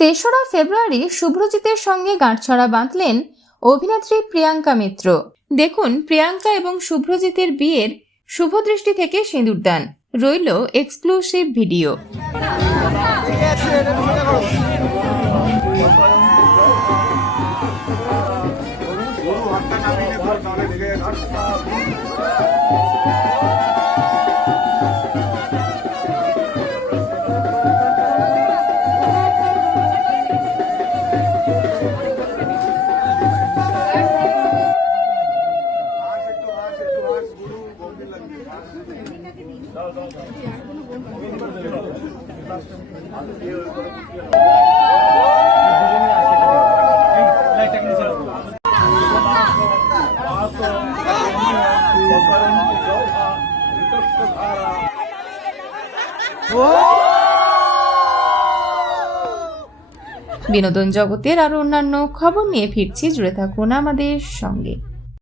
তেসরা ফেব্রুয়ারি শুভ্রজিতের সঙ্গে গাঁটছড়া বাঁধলেন অভিনেত্রী প্রিয়াঙ্কা মিত্র। দেখুন প্রিয়াঙ্কা এবং শুভ্রজিতের বিয়ের শুভদৃষ্টি থেকে সিঁদুরদান, রইল এক্সক্লুসিভ ভিডিও। বিনোদন জগতের আরো অন্যান্য খবর নিয়ে ফিরছি, জুড়ে থাকুন আমাদের সঙ্গে।